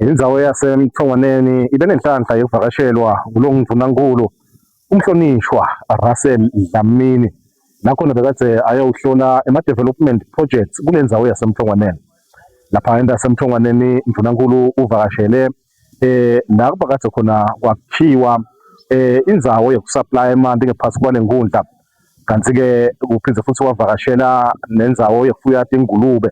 Indzawo yaseMthongwaneni ibe nenhlanhla yokuvakashelwa nguNdunankulu umhlonishwa Russell Dlamini, nakhona bekade ayowuhlola ema-development projects kule ndzawo yaseMthongwaneni. Lapha endasemthongwaneni Ndunankulu uvakashele la bekade khona kwakhiwa indzawo yokusupply amanti ngaphasi kwale nkundla, kanti-ke uphindze futhi wavakashela nendzawo yokufuya tingulube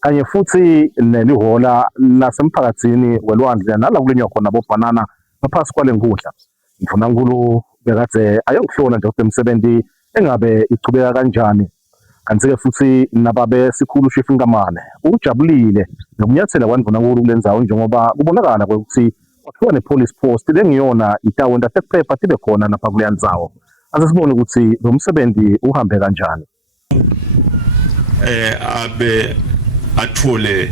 kanye futhi nelihola lasemphakathini welwandle nala kulinywa khona bobhanana ngaphasi kwale nkundla. Ndunankulu bekade ayokuhlola nje ukuthi imisebenzi engabe ichubeka kanjani, kanti-ke futhi nababe sikhulu Chief Nkamane ujabulile nokunyathela kwaNdunankulu kule ndzawo njengoba kubonakala ukuthi kwakhiwa ne-police post lengiyona itawenta tekuphepha tibe khona napha kuleya ndzawo. Ase sibone ukuthi lo msebenzi uhambe kanjani. Abe athole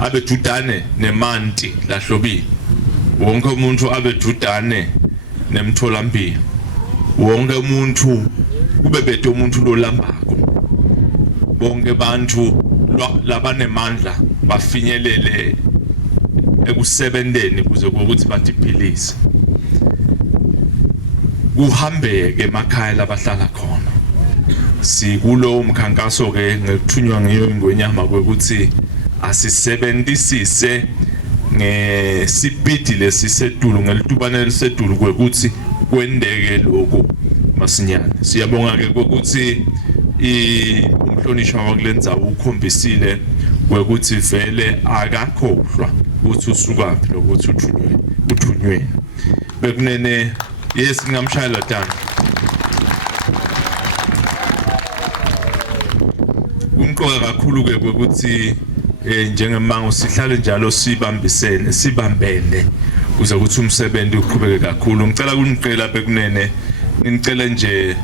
abe dudane nemanti lahlobile, wonke umuntu abe dudane nemtholampilo, wonke umuntu kube bethe umuntu lolambako, bonke bantu labanemandla bafinyelele ekusebenteni kuze ukuthi batiphilise, kuhambeke emakhaya labahlala khona. Sikulo mkhankaso ke ngekuthunywa ngiyo ingwenyama ukuthi asisebenzisise ngesipidi lesisedulu ngelitubane lisedulu ukuthi kwendeke lokho masinyane. Siyabonga ke ukuthi umhlonishwa wakulendzawo ukhombisile ukuthi vele akakhohlwa ukuthi usukaphi lokuthi uthunywe. Bekunene yes ngamshayela tanda. Umqoka kakhulu ke ukuthi njengemango sihlale njalo sibambene kuze ukuthi umsebenzi uqhubeke kakhulu. Ngicela kuniqela bekunene ngicela nje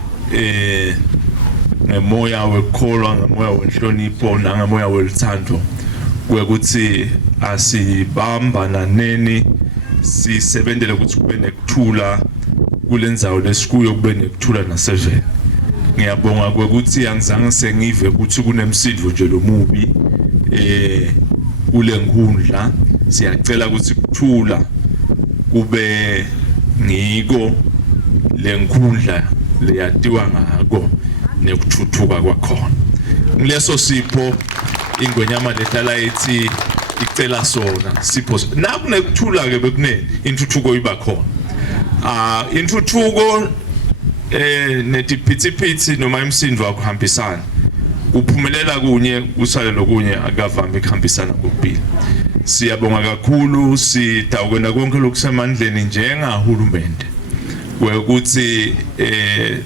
ngemoya wekholwa, ngemoya wenhlonipho nangemoya welithando ukuthi asibambana neni sisebenzele ukuthi kube nekuthula kule ndzawo lesikuyo, kube nekuthula nasevele. Ngiyabonga ukuthi angizange sengive ukuthi kunemsidvo nje lomubi kule nkundla. Siyacela ukuthi kuthula kube ngiko le nkundla leyatiwa ngako nekuthuthuka kwakhona. Ngileso sipho ingwenyama lehlala ethi icela sona sipho nakunekuthula ke bekunene intuthuko iba khona. Intuthuko netiphithiphithi noma imsindvo akuhambisana, uphumelela kunye usale lokunye akavami kuhambisana kokubili. Siyabonga kakhulu, sitawukwenda konke lokusemandleni njengahulumende ukuthi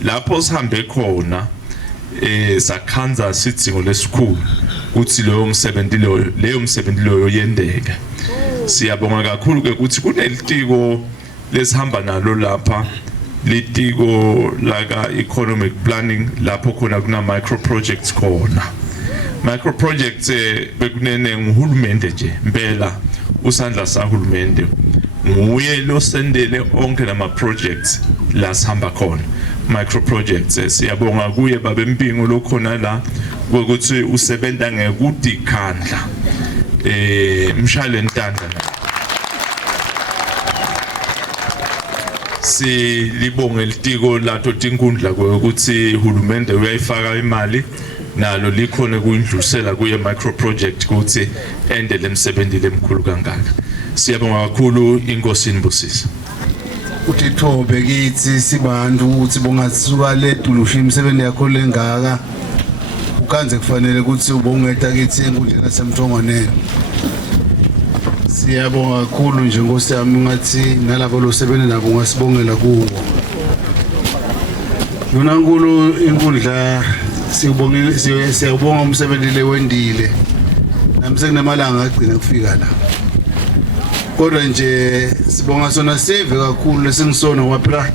lapho sihambe khona sakhanza sidzingo lesikhulu ukuthi leyo msebenzi loyo yendeke. Siyabonga kakhulu ke ukuthi kunelitiko lesihamba nalo lapha, litiko laka economic planning lapho khona kuna micro projects khona. Micro projects bekunene nguhulumende nje impela, usandla sahulumende nguye lo sendele onke lama projects la sihamba khona. Micro projects siyabonga kuye babempingo lokhona la ukuthi usebenta ngekudikhandla mshale ntanda. Silibonge litiko lato tinkundla ukuthi uhulumende uyayifaka imali nalo likhona kuyindlusela kuye micro project ukuthi ende lemsebenzi lemkhulu kangaka. Siyabonga kakhulu, inkosi inibusise. Uthi thobe kithi sibantu ukuthi bongasuka ledulushi imisebenzi yakho lengaka ukanze kufanele ukuthi ubongeta kithi enkundleni yaseMthongwaneni. Siyabonga kakhulu nje Nkosi yami ngathi nalabo losebenza nabo ngasibongela kuwo. Ndunankulu inkundla siyabonga umsebenzi lewendile. Nami sekunamalanga agcina kufika la. Kodwa nje sibonga sona save kakhulu lesingisona waphela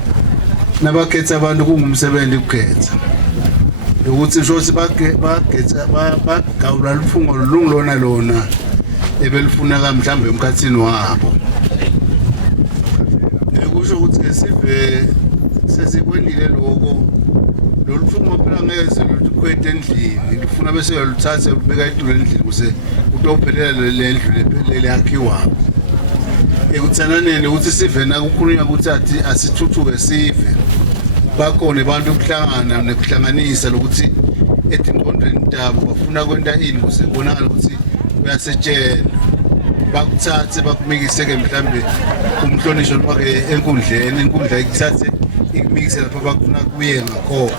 nabakhetha abantu kungumsebenzi ukukhetha. Ukuthi ngisho sibakhetha bagawula lufungo lungilona lona ebelifuna mhlambe emkhathini wabo. Kusho ukuthi sive sesikwendile lokho lolu fungo phela ngeze lukwethe endlini ngifuna bese uyaluthatha ubeka itulo endlini kuse utophelela le ndlu lephelele yakhiwa ekuthananeni ukuthi sive nakukhulunywa ukuthi athi asithuthuke sive bakhona abantu ukuhlangana nekuhlanganisa lokuthi etingqondweni intabo bafuna kwenta ini kuse kubonakala ukuthi uyasetshela bakuthathe bakumikise ke mhlambe umhlonisho wakhe enkundleni inkundla ikuthathe ikumikise lapha bakufuna kuye ngakho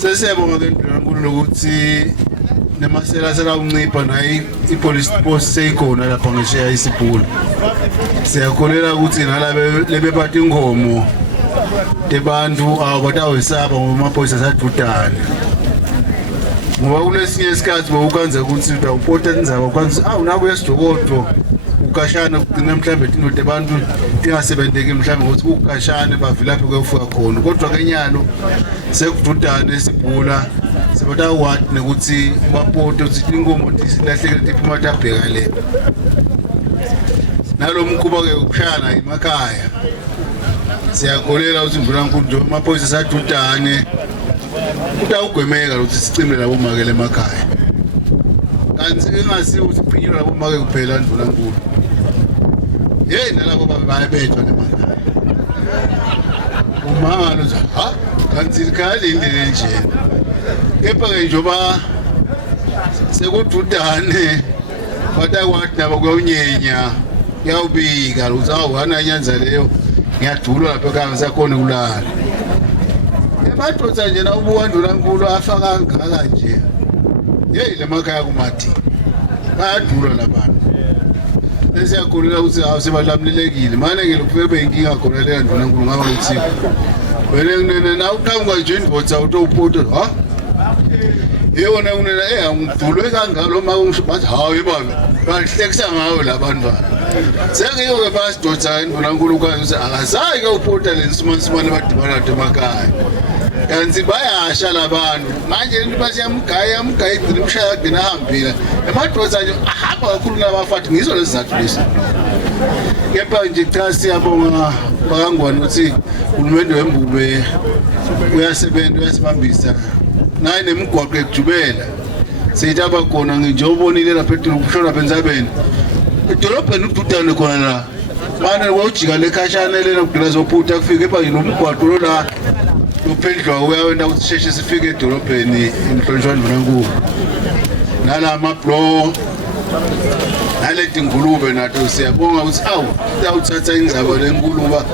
sesiyabonga ke ndlonkulu lokuthi nemasela sela uncipha nayi ipolice post seyikhona lapha ngesheya isibhulu siyakholela ukuthi nalabe lebebathi ingomo tebantu abatawesaba ngoba amaphoyisa sadudana ngoba kunesinye isikhathi bawukwenza ukuthi utawupota indzaba ukwenza naku yesidokodo ukashana kugcina mhlambe tindoda abantu tingasebenzeki mhlambe ukuthi ukashane bavilaphe kuyofika khona kodwa kenyalo sekududana esibhula sebatawati nekuthi bapote ukuthi inkomo tisilahlekele tiphuma tabheka le nalo mkhuba ke ukushana emakhaya siyakholela ukuthi ndvulankulu nje amaphoyisa sadudane utawugwemeka ukuthi sicimbe labo makele emakhaya kanti engasiyo ukuthi iphinyelwe labo make kuphela ndvulankulu nalabo bayabethwa emakhaya umangalo nje kanti likhali indlela nje kepha ke njoba sekududane batakwathi nabo kuyawunyenya kuyawubika ukuthi hana inyanza leyo ngiyadulwa lapha ekhaya ngisakhona kulala emadodza nje na ubuwandulankulu afaka kangaka nje lemakhaya kumathi bayadulwa labantu esiyakholela ukuthi sebalamlelekile mane ke lokhu beyinkinga khona leyo ndlunankulu ngaba ukuthi wena na uqhamuka nje indvodza utopota yona kunena angidulwe kangalo makungisho bathi hayi baba bahlekisa ngayo labantu sengeke ke basidotsa ndlunankulu kwazi ukuthi akasayi ke upota lensimansumane badibana emakhaya kanti bayasha labantu manje into basiyamgaya igcina umshaya agcina ahambile emadodza nje ahamba kakhulu nabafathi ngizo lezi zathu lezi kepha nje cha siyabonga bakangwane ukuthi uhulumende wembube uyasebenza uyasibambisa naye nemigwaqo ekujubela seyitaba khona ngijobonile lapha ukushona benzabeni edolobheni ududane khona la manje wawujika lekhashana lena kugcina zophuta kufike epha nomgwaqo lo la uphendlwa uyawena ukuthi sheshe sifike edolobheni imhlonishwa ndlunankulu nala mablo naleti ngulube nato siyabonga ukuthi utawuthatha indzaba lenkuluba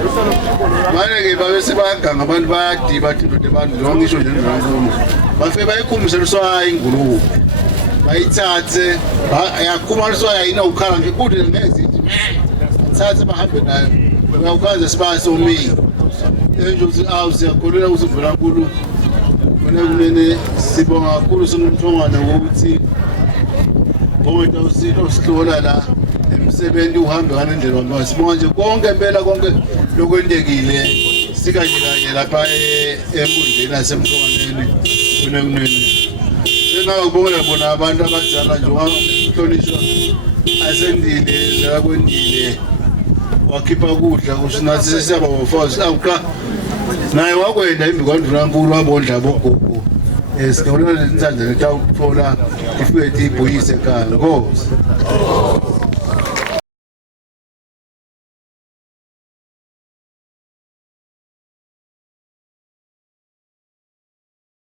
manje ke babe sebaganga abantu bayadiba bathi ndoda abantu lo ngisho nje ndlunankulu bafike bayikhumbise luswayi ingulube bayithathe yakhumaniswa yayina ukhala nje kude ngezithi thathe bahambe nayo uyakwazi siba somile enje ukuthi siyakholela ukuthi ndlunankulu wena kunene sibonga kakhulu singumthongwana ngokuthi ngoba usitho sihlola la emsebenzi uhambe kanendlela wami sibonga nje konke impela konke lokwendekile sikanye kanye lapha enkundleni nasemthongwaneni kunene sengakubongela bona abantu abadala nje wahlonishwa asendile lakwendile wakhipha kudla kusinathi sesiyaba bafazi awuqa naye wakwenda imbi kwandlunankulu wabondla bogogo sikholelwa insandla letawuthola ifike ibuyise ekhaya Nkosi.